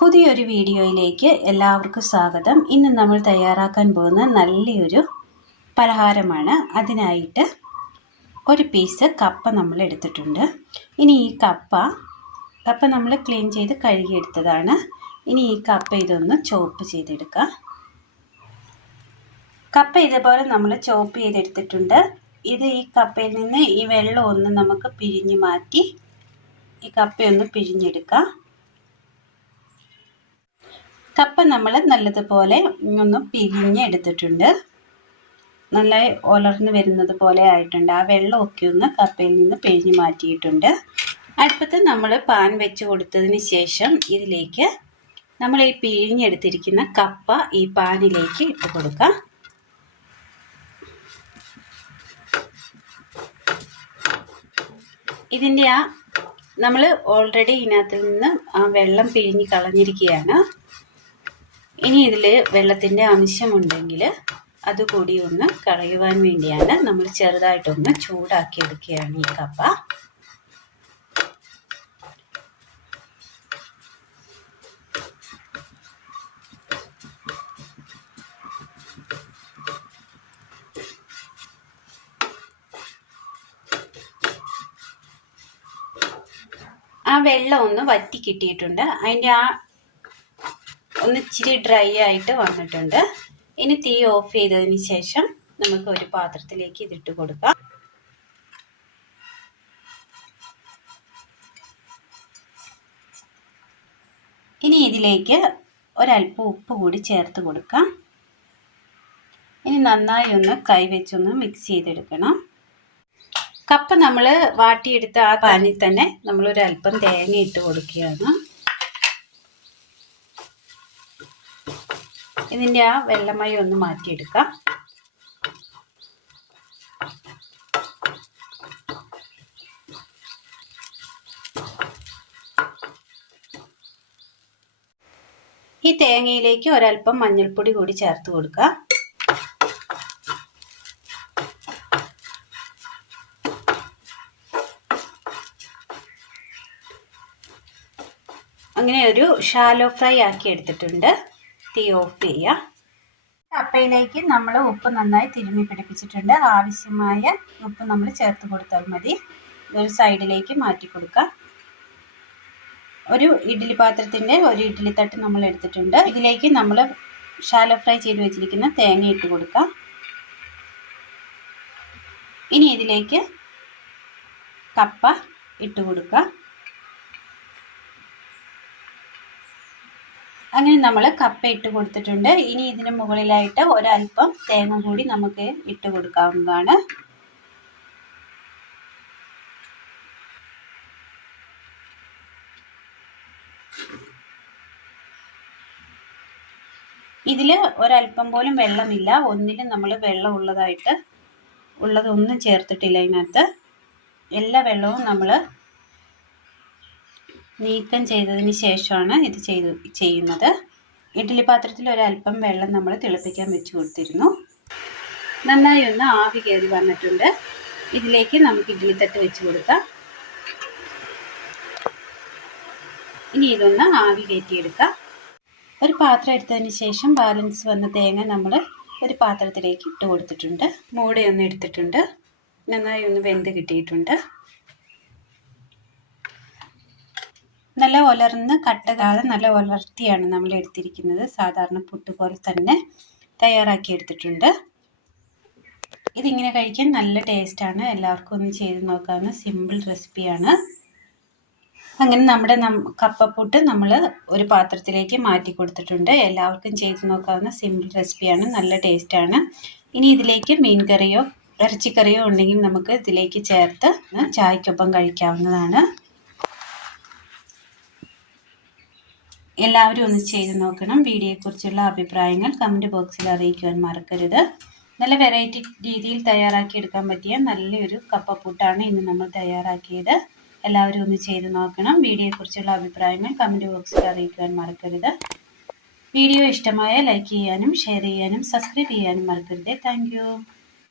പുതിയൊരു വീഡിയോയിലേക്ക് എല്ലാവർക്കും സ്വാഗതം. ഇന്ന് നമ്മൾ തയ്യാറാക്കാൻ പോകുന്ന നല്ലൊരു പലഹാരമാണ്. അതിനായിട്ട് ഒരു പീസ് കപ്പ നമ്മൾ എടുത്തിട്ടുണ്ട്. ഇനി ഈ കപ്പ നമ്മൾ ക്ലീൻ ചെയ്ത് കഴുകിയെടുത്തതാണ്. ഇനി ഈ കപ്പ ഇതൊന്ന് ചോപ്പ് ചെയ്തെടുക്കാം. കപ്പ ഇതുപോലെ നമ്മൾ ചോപ്പ് ചെയ്തെടുത്തിട്ടുണ്ട്. ഈ കപ്പയിൽ നിന്ന് ഈ വെള്ളം ഒന്ന് നമുക്ക് പിഴിഞ്ഞ് മാറ്റി ഈ കപ്പയൊന്ന് പിഴിഞ്ഞെടുക്കാം. കപ്പ നമ്മൾ നല്ലതുപോലെ ഒന്ന് പിഴിഞ്ഞെടുത്തിട്ടുണ്ട്. നല്ല ഉലർന്ന് വരുന്നത് പോലെ ആയിട്ടുണ്ട്. ആ വെള്ളമൊക്കെ ഒന്ന് കപ്പയിൽ നിന്ന് പിഴിഞ്ഞ് മാറ്റിയിട്ടുണ്ട്. അടുപ്പത്ത് നമ്മൾ പാൻ വെച്ച് കൊടുത്തതിന് ശേഷം ഇതിലേക്ക് നമ്മൾ ഈ പിഴിഞ്ഞെടുത്തിരിക്കുന്ന കപ്പ ഈ പാനിലേക്ക് ഇട്ട് കൊടുക്കാം. ഇതിൻ്റെ നമ്മൾ ഓൾറെഡി ഇതിനകത്ത് നിന്ന് ആ വെള്ളം പിഴിഞ്ഞ് കളഞ്ഞിരിക്കുകയാണ്. ഇനി ഇതിൽ വെള്ളത്തിൻ്റെ അംശമുണ്ടെങ്കിൽ അതുകൂടി ഒന്ന് കളയുവാൻ വേണ്ടിയാണ് നമ്മൾ ചെറുതായിട്ടൊന്ന് ചൂടാക്കി എടുക്കുകയാണ് ഈ കപ്പ. ആ വെള്ളം ഒന്ന് വറ്റി കിട്ടിയിട്ടുണ്ട്. അതിൻ്റെ ഒന്ന് ഇച്ചിരി ഡ്രൈ ആയിട്ട് വന്നിട്ടുണ്ട്. ഇനി തീ ഓഫ് ചെയ്തതിന് ശേഷം നമുക്ക് ഒരു പാത്രത്തിലേക്ക് ഇതിട്ട് കൊടുക്കാം. ഇനി ഇതിലേക്ക് ഒരല്പം ഉപ്പ് കൂടി ചേർത്ത് കൊടുക്കാം. ഇനി നന്നായി ഒന്ന് കൈവച്ചൊന്ന് മിക്സ് ചെയ്തെടുക്കണം. കപ്പ നമ്മൾ വാട്ടിയെടുത്ത ആ പാനിൽ തന്നെ നമ്മളൊരല്പം തേങ്ങ ഇട്ട് കൊടുക്കുകയാണ്. ഇതിൻ്റെ ആ വെള്ളമയം ഒന്ന് മാറ്റിയെടുക്കാം. ഈ തേങ്ങയിലേക്ക് ഒരല്പം മഞ്ഞൾപ്പൊടി കൂടി ചേർത്ത് കൊടുക്കാം. അങ്ങനെ ഒരു ഷാലോ ഫ്രൈ ആക്കി എടുത്തിട്ടുണ്ട്. തീ ഓഫ് ചെയ്യുക. കപ്പയിലേക്ക് നമ്മൾ ഉപ്പ് നന്നായി തിരുമ്മി പിടിപ്പിച്ചിട്ടുണ്ട്. ആവശ്യമായ ഉപ്പ് നമ്മൾ ചേർത്ത് കൊടുത്താൽ മതി. ഒരു സൈഡിലേക്ക് മാറ്റി കൊടുക്കാം. ഒരു ഇഡ്ഡലി പാത്രത്തിൻ്റെ ഒരു ഇഡ്ഡലി തട്ട് നമ്മൾ എടുത്തിട്ടുണ്ട്. ഇതിലേക്ക് നമ്മൾ ഷാലോ ഫ്രൈ ചെയ്ത് വെച്ചിരിക്കുന്ന തേങ്ങ ഇട്ട് കൊടുക്കാം. ഇനി ഇതിലേക്ക് കപ്പ ഇട്ട് കൊടുക്കാം. അങ്ങനെ നമ്മൾ കപ്പ ഇട്ട് കൊടുത്തിട്ടുണ്ട്. ഇനി ഇതിന് മുകളിലായിട്ട് ഒരല്പം തേങ്ങ കൂടി നമുക്ക് ഇട്ട് കൊടുക്കാവുന്നതാണ്. ഇതിൽ ഒരല്പം പോലും വെള്ളമില്ല. ഒന്നിലും നമ്മൾ വെള്ളം ഉള്ളതൊന്നും ചേർത്തിട്ടില്ല. ഇതിനകത്ത് എല്ലാ വെള്ളവും നമ്മൾ നീക്കം ചെയ്തതിന് ശേഷമാണ് ഇത് ചെയ്യുന്നത്. ഇഡ്ഡലി പാത്രത്തിൽ ഒരല്പം വെള്ളം നമ്മൾ തിളപ്പിക്കാൻ വെച്ച് കൊടുത്തിരുന്നു. നന്നായി ഒന്ന് ആവി കയറി വന്നിട്ടുണ്ട്. ഇതിലേക്ക് നമുക്ക് ഇഡ്ഡലി തട്ട് വെച്ച് കൊടുക്കാം. ഇനി ഇതൊന്ന് ആവി കയറ്റിയെടുക്കാം. ഒരു പാത്രം എടുത്തതിന് ശേഷം ബാലൻസ് വന്ന തേങ്ങ നമ്മൾ ഒരു പാത്രത്തിലേക്ക് ഇട്ട് കൊടുത്തിട്ടുണ്ട്. മൂടയൊന്ന് എടുത്തിട്ടുണ്ട്. നന്നായി ഒന്ന് വെന്ത് കിട്ടിയിട്ടുണ്ട്. നല്ല ഉലർന്ന് കട്ടകാതെ നല്ല ഉലർത്തിയാണ് നമ്മൾ എടുത്തിരിക്കുന്നത്. സാധാരണ പുട്ട് പോലെ തന്നെ തയ്യാറാക്കി എടുത്തിട്ടുണ്ട്. ഇതിങ്ങനെ കഴിക്കാൻ നല്ല ടേസ്റ്റാണ്. എല്ലാവർക്കും ഒന്ന് ചെയ്ത് നോക്കാവുന്ന സിമ്പിൾ റെസിപ്പിയാണ്. അങ്ങനെ നമ്മുടെ കപ്പപ്പുട്ട് നമ്മൾ ഒരു പാത്രത്തിലേക്ക് മാറ്റി കൊടുത്തിട്ടുണ്ട്. എല്ലാവർക്കും ചെയ്ത് നോക്കാവുന്ന സിമ്പിൾ റെസിപ്പിയാണ്. നല്ല ടേസ്റ്റാണ്. ഇനി ഇതിലേക്ക് മീൻ കറിയോ ഇറച്ചിക്കറിയോ ഉണ്ടെങ്കിൽ നമുക്ക് ഇതിലേക്ക് ചേർത്ത് ചായക്കൊപ്പം കഴിക്കാവുന്നതാണ്. എല്ലാവരും ഒന്ന് ചെയ്ത് നോക്കണം. വീഡിയോയെക്കുറിച്ചുള്ള അഭിപ്രായങ്ങൾ കമൻറ്റ് ബോക്സിൽ അറിയിക്കുവാൻ മറക്കരുത്. നല്ല വെറൈറ്റി രീതിയിൽ തയ്യാറാക്കി എടുക്കാൻ പറ്റിയ നല്ലൊരു കപ്പപ്പുട്ടാണ് ഇന്ന് നമ്മൾ തയ്യാറാക്കിയത്. എല്ലാവരും ഒന്ന് ചെയ്ത് നോക്കണം. വീഡിയോയെക്കുറിച്ചുള്ള അഭിപ്രായങ്ങൾ കമൻറ്റ് ബോക്സിൽ അറിയിക്കുവാൻ മറക്കരുത്. വീഡിയോ ഇഷ്ടമായ ലൈക്ക് ചെയ്യാനും ഷെയർ ചെയ്യാനും സബ്സ്ക്രൈബ് ചെയ്യാനും മറക്കരുത്. താങ്ക്